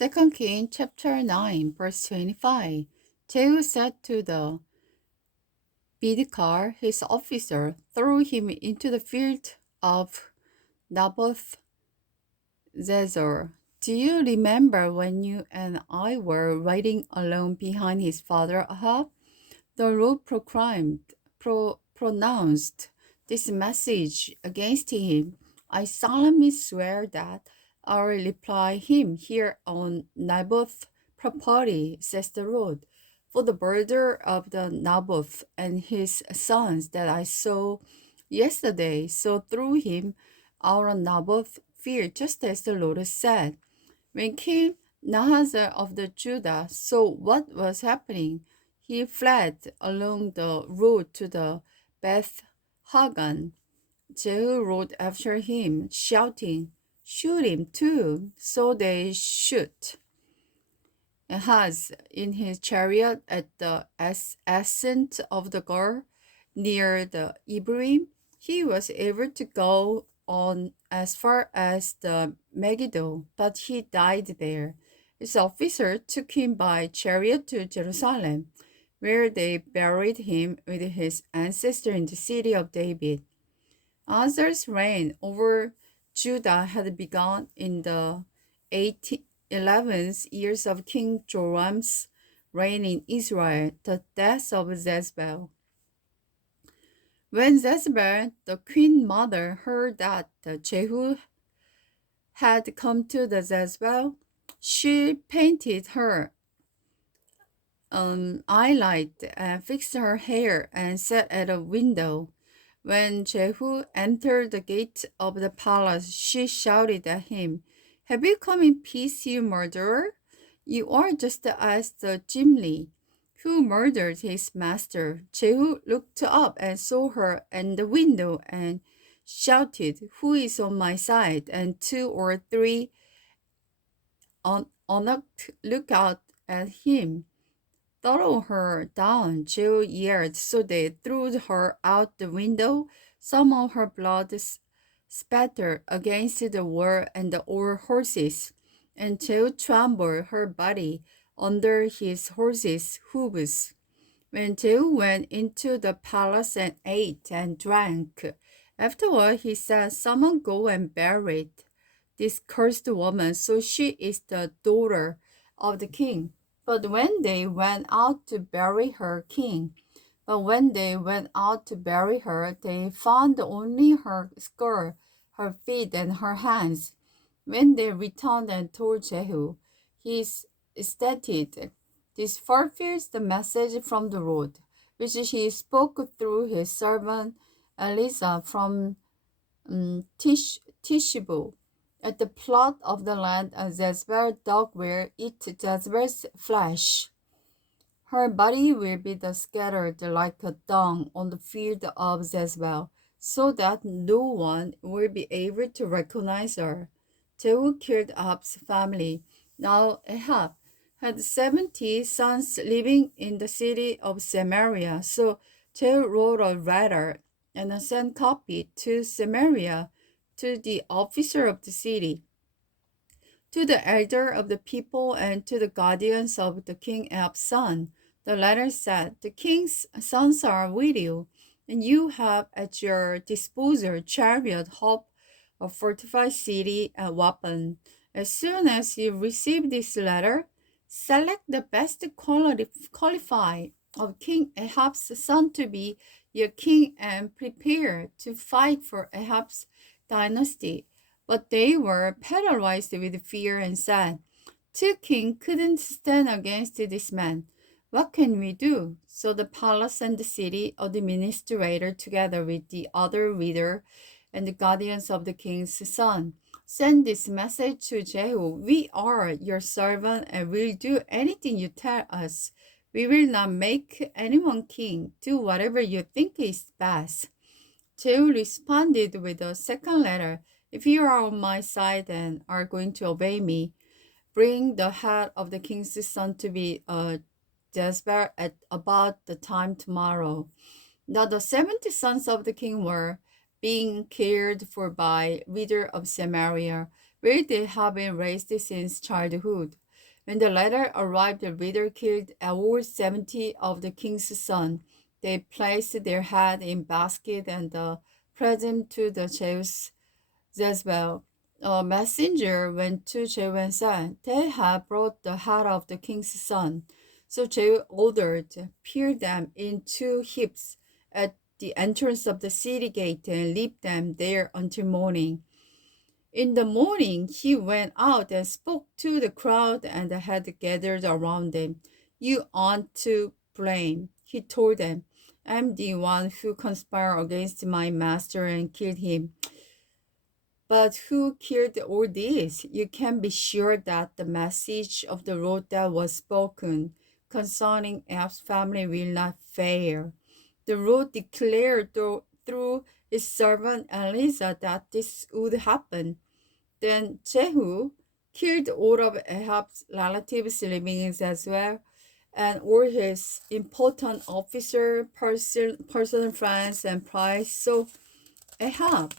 2 Kings chapter 9, verse 25. Jehu said to the Bidkar, his officer, threw him into the field of Naboth Zezor. Do you remember when you and I were riding alone behind his father Ahab? The Lord pronounced this message against him. I solemnly swear that I will reply him here on Naboth's property, says the Lord. For the murder of the Naboth and his sons that I saw yesterday, so threw him out of Naboth's field, just as the Lord said. When King Nahazar of the Judah saw what was happening, he fled along the road to the Beth Hagan. Jehu rode after him, shouting, "Shoot him too!" So they shot Ahaz in his chariot at the ascent of the Gur near the Ibrim. He was able to go on as far as the Megiddo, but he died there. His officer took him by chariot to Jerusalem, where they buried him with his ancestor in the city of David. Azar's reign over Judah had begun in the 11th years of King Joram's reign in Israel, the death of Jezebel. When Jezebel, the queen mother, heard that the Jehu had come to the Jezebel, she painted her eyelid and fixed her hair and sat at a window. When Jehu entered the gate of the palace, she shouted at him, "Have you come in peace, you murderer? You are just as the Jimli who murdered his master." Jehu looked up and saw her at the window and shouted, "Who is on my side?" And two or three onlooked looked out at him. "Throw her down," Jehu yelled, so they threw her out the window. Some of her blood spattered against the wall and the old horses, and Jehu trampled her body under his horses' hooves. When Jehu went into the palace and ate and drank, afterward he said, "Someone go and bury this cursed woman, so she is the daughter of the king." But when they went out to bury her they found only her skirt, her feet, and her hands. When they returned and told Jehu, he stated, "This fulfills the message from the Lord, which he spoke through his servant Eliza from Tishbu. At the plot of the land, a Jezebel dog will eat Jezebel's flesh. Her body will be scattered like a dung on the field of Jezebel, so that no one will be able to recognize her." Jehu killed Ahab's family. Now Ahab had 70 sons living in the city of Samaria, so Jehu wrote a letter and sent copy to Samaria to the officer of the city, to the elder of the people, and to the guardians of the king Ahab's son. The letter said, "The king's sons are with you, and you have at your disposal chariot, hope, a fortified city, and weapon. As soon as you receive this letter, select the best qualified of King Ahab's son to be your king and prepare to fight for Ahab's dynasty." But they were paralyzed with fear and said, "The king couldn't stand against this man. What can we do?" So the palace and the city administrator, together with the other leader and the guardians of the king's son, sent this message to Jehu: "We are your servant and will do anything you tell us. We will not make anyone king. Do whatever you think is best." Jehu responded with a second letter: "If you are on my side and are going to obey me, bring the head of the king's son to be Jezebel at about the time tomorrow." Now the 70 sons of the king were being cared for by leader of Samaria, where they have been raised since childhood. When the latter arrived, the leader killed all 70 of the king's sons. They placed their head in basket and present to the Jehus Jezebel. A messenger went to Jehu and said, "They have brought the head of the king's son." So Jehu ordered, "Pile them in two heaps at the entrance of the city gate and leave them there until morning." In the morning, he went out and spoke to the crowd and had gathered around them. "You aren't to blame," he told them. "I'm the one who conspired against my master and killed him. But who killed all this? You can be sure that the message of the Lord that was spoken concerning Ahab's family will not fail. The Lord declared through his servant Elijah that this would happen." Then Jehu killed all of Ahab's relatives living in Jezreel and all his important officers, personal friends, and priest. So Ahab